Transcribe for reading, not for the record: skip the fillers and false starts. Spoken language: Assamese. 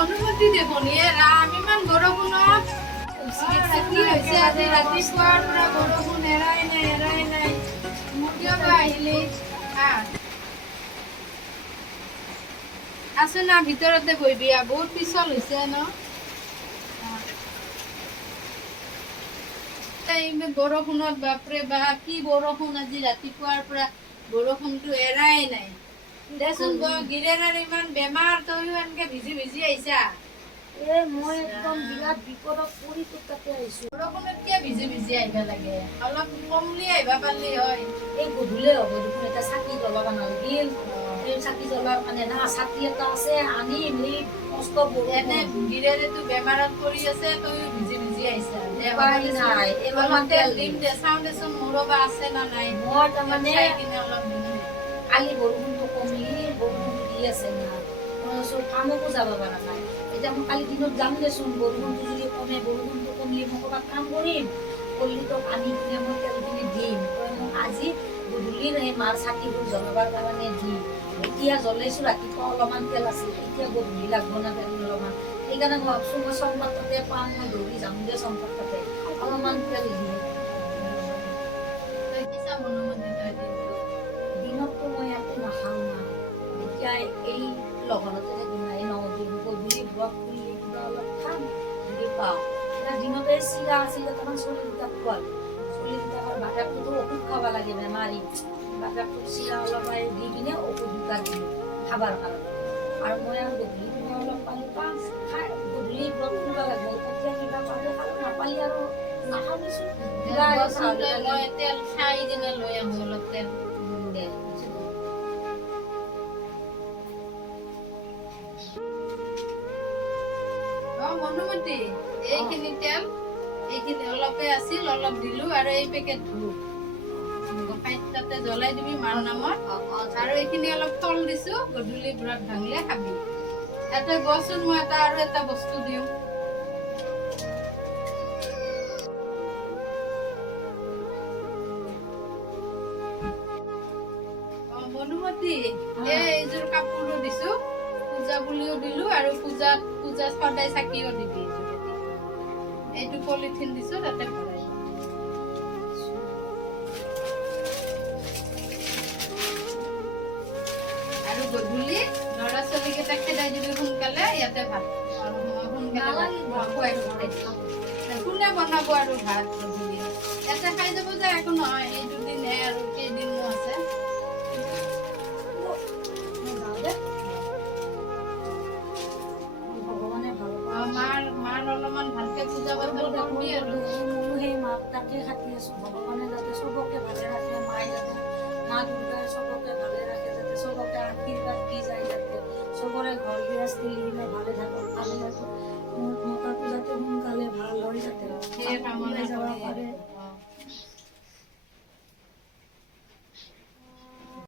অনুমতি দেখোন আমি ইমান বৰষুণত কি হৈছে আজি ৰাতিপুৱাৰ পৰা বৰষুণ এৰাই নাই কিয় বা আহিলি আছে না ভিতৰতে বহিবি বহুত পিছল হৈছে ন বৰষুণত বাপৰে বা কি বৰষুণ আজি ৰাতিপুৱাৰ পৰা বৰষুণটো এৰাই নাই দেচোন গিৰেণৰ ইমান বেমাৰ তইও এনেকে ভিজি ভিজি আহিছা মই একদম বিৰাট বিপদত পৰি তোৰ তাতে আহিছো বৰষুণত কিয় ভিজি ভিজি আহিব লাগে অলপ কমলি আহিব পাৰিলি হয় এই গধূলি হ'ব দেখোন এটা চাকি জ্বলাব নালাগিল এই চাকি জ্বলাৰ কাৰণে না চাকি এটা আছে আনিম এই কষ্ট এনে গিৰেণটো বেমাৰত পৰি আছে তইও ভিজি ভিজি আহিছা নাই অলপ তেল দিম দে চাওঁ দেচোন মোৰো বা আছে না নাই মই তাৰমানে অলপ দিম কালি বৰষুণটো কমিলি বৰষুণটো দি আছে না চব কামকো যাব পৰা নাই এতিয়া মই কালি দিনত যাম দেচোন বৰষুণটো যদি কমে বৰষুণটো কমিলে মই ক'ৰবাত কাম কৰিম কৰিলে তোক আনি কিনে মই তেলখিনি দিম তই মোক আজি গধূলিৰ সেই মাৰ চাকিবোৰ জ্বলাবৰ কাৰণে দি এতিয়া জ্বলাইছোঁ ৰাতিপুৱা অলপমান তেল আছিল এতিয়া গধূলি লাগব না তেল অলপমান সেইকাৰণে মই ভাবছোঁ মই চম্পাত তাতে পাম মই দৌৰি যাম দে চম্পাত তাতে অলপমান তেল দিম দিনততো মই একো নাখাওঁ না এতিয়া এই লগনতে থাকিম নাই নদিন গধূলি ব্ৰক কৰিলে কিবা অলপ খাম যদি পাওঁ এতিয়া দিনতে চিৰা আছিলে তাৰমান চলি দুটাক খোৱালোঁ চলি দুটাকৰ বাটাকটোতো ঔষধ খাব লাগে বেমাৰী বাটাকটোৰ চিৰা অলপ দি কিনে ঔষধ দুটা দিলোঁ খাবৰ কাৰণে আৰু মই আৰু গধূলি কিনে অলপ পালি পাম খাই গধূলি ব্ৰক কৰিব লাগিব তেতিয়া কিবা পালে খালোঁ নাপালি আৰু নাখাওঁ দিছোঁ তেল খাই কিনে লৈ আহোঁ অলপ তেল দে অনুমতি এইখিনি তেল এইখিনি অলপে আছিল অলপ দিলো আৰু এই পেকেট ধুলো তাতে জ্বলাই দিবি মাৰ নামত আৰু এইখিনি অলপ তল দিছো গধূলি ব্ৰত ভাঙিলে খাবি এটা বচোন মই আৰু এটা বস্তু দিওঁ অনুমতি এইযোৰ কাপোৰো দিছো পূজা বুলিও দিলো আৰু পূজা সদায় চাকিও দিবি এইটো পলিথিন দিছো তাতে ভৰাই আৰু গধূলি ল'ৰা ছোৱালী কেইটাক খেদাই দিবি সোনকালে ইয়াতে ভাত কোনে বনাব আৰু ভাত গধূলি ইয়াতে খাই যাব যে একো নহয় এই দুদিনহে আৰু কেইদিনো আছে মাৰ অলপমান ভালকে পূজা পাতল কৰিবি আৰু ময়ো সেই মাক তাকে খাটি আছো ভগৱানে যাতে চবকে ভালে ৰাখে মায়ে যাতে মা দুৰ্গাই চবকে ভালে ৰাখে যাতে চবকে আশীৰ্বাদ দি যায় যাতে চবৰে ঘৰ গৃহস্থী লিলে ভালে থাকক ভালে থাকক মোৰ মতাটো যাতে সোনকালে ভাল হৈ যাতে যাব পাৰে